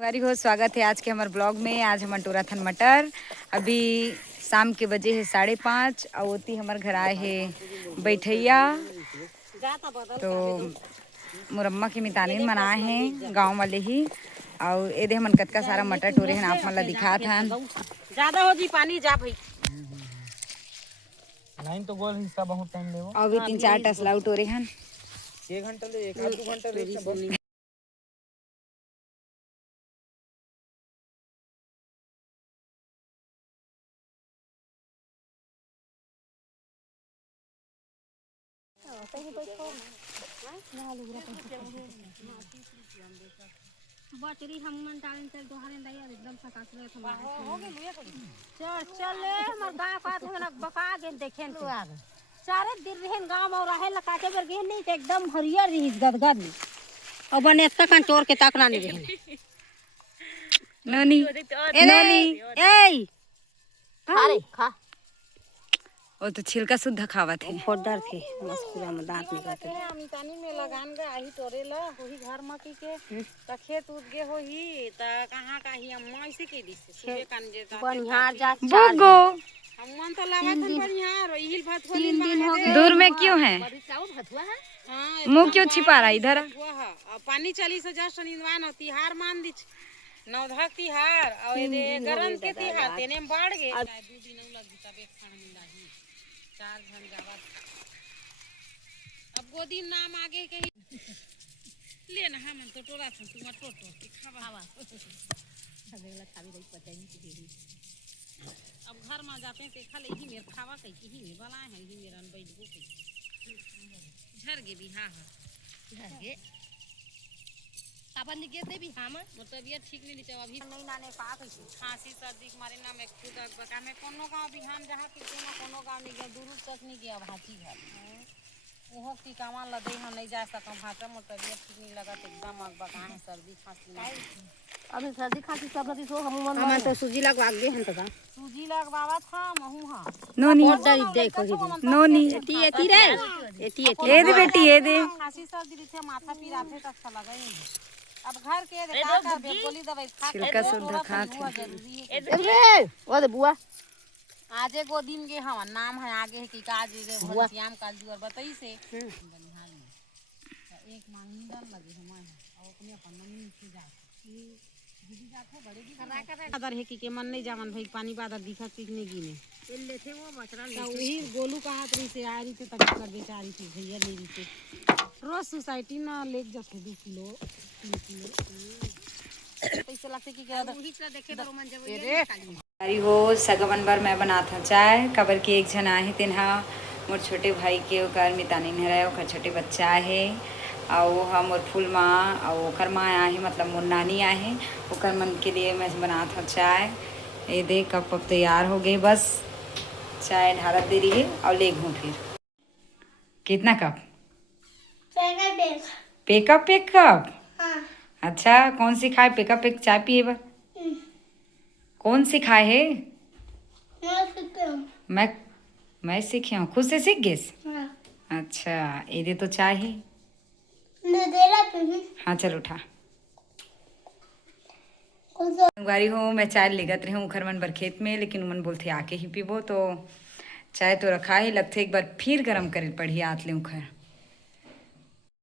वारी हो स्वागत है आज के हमारे ब्लॉग में। आज हम टोरा थन मटर। अभी शाम के बजे है 5:30 और ओती हमारे घर आए है बैठैया। तो मुरम्मा की मितानी मनाए हैं गांव वाले ही। और ये दे हमन कतका सारा मटर टोरे हैं, आप मन ला दिखात हन। ज्यादा हो जी पानी जा भाई लाइन तो गोल हिस्सा बहुत टाइम लेवो। और भी 3-4 टसलाउ टोरे हन। 1 घंटा ले 1-2 घंटा ले। बचरी हम मन डालें चल दोहारे दया एकदम सकास ले हो गेल चल चल ले हमर गाय का हमन बका गेल देखेन तू आ चारे दिन रहन गांव में रहे ला काटे बर गेन नहीं त एकदम हरियर रही गदगद और बने तकन चोर के ताकना नहीं रहन नोनी नोनी ए अरे खा वो तो छिलका शुद्ध खावत है। फोडर थे मस्कुरा में दांत निकलते अमितानी में लगान गा आही तोरे ला होही घर में की के त खेत उत गे होही त कहां का ही अम्मा ऐसे के दिस सुबह कान जे ता बनिहार जा बुगो हम मन तो लागत बढ़िया रहील भात होली 3 दिन हो गए। दूर में क्यों है? हां मुंह क्यों छिपा रहा इधर? पानी चली से जस्ट निंदवान हो तिहार मान दिछ नवधक तिहार और ये गरम के तिहार तेने में बाढ़ गे 2 दिन लग तब एक क्षण में लाही 4 घन जावत अब गोदी नाम आगे के ले ना हम तो टोरा छ तू मत टोटो के खावा सगेला खाली रही पता नहीं कि अब घर में जाते हैं खा ले ही मेर खावा कई की ही बनाए हैं ही मेरन बैठ गो झर गे भी हां झर गे अपन के दे भी हां म तबियत ठीक नहीं छ अभी नहीं नाने का कइसे खांसी सर्दी के मारे ना में खुद बका में कोनो गांव बिहान जहां कि कोनो गांव नहीं गए दूर तक नहीं गया भाती घर ओहो की कामा लदे हम नहीं जा सकम भाषा में तबियत ठीक नहीं लगा एकदम बका है सर्दी खांसी अभी सर्दी खांसी सब नदी सो हम तो सूजी लगवा गए हैं त सूजी लगवावा था महू हां नोनी देखो नोनी एती रे एती ये दे बेटी ये दे। खांसी सर्दी से माथा पीराथे तक अच्छा लगा ही अब घर के का कर बे गोली दवाई खा छिलका शुद्ध खात है। रे ओ दे बुआ आज एगो दिन के हम नाम है आगे है कि काज भरसियाम काल जुर बताई से बनिहाल में एक मांगीदान लगे हम और अपने अपन मन से जा दीदी जाथे बड़े दी अदर है कि मन नहीं जावन भाई पानी बादर दिखा कितने गिने लेथे वो बचरा वही गोलू का हाथ रही से आ रही थे तक कर बेचारी थी भैया ले रही थी रोज सोसाइटी ना लेक जाते 2 किलो 3 किलो पैसे लगते कि क्या वही से देखे तो मन जब ये अरे हो सगवन बार मैं बनात हूँ चाय कबर की एक जन आहे तेनहा मोर छोटे भाई के ओकर मितानी नहराए ओकर छोटे बच्चा आहे और हम और फूल माँ और ओकर माँ आहे मतलब मोर नानी आहे ओकर मन के लिए मैं बनात हूँ चाय। ये दे कप कप तैयार हो गए, बस चाय ढारत दे रही है और ले घूँ फिर। कितना कप? Pack up pack up. अच्छा कौन सी खाए पेकअप एक चाय पिए बा? कौन सिखाए है? मैं सीखी हूँ, खुद से सीख गए? अच्छा ये दे तो चाय है। हाँ चल उठा गाड़ी हो। मैं चाय लेगत रही हूँ खरमन बर खेत में, लेकिन मन बोलते आके ही पीबो तो चाय तो रखा ही लगते एक बार फिर गरम करे पड़ी आत ले खर।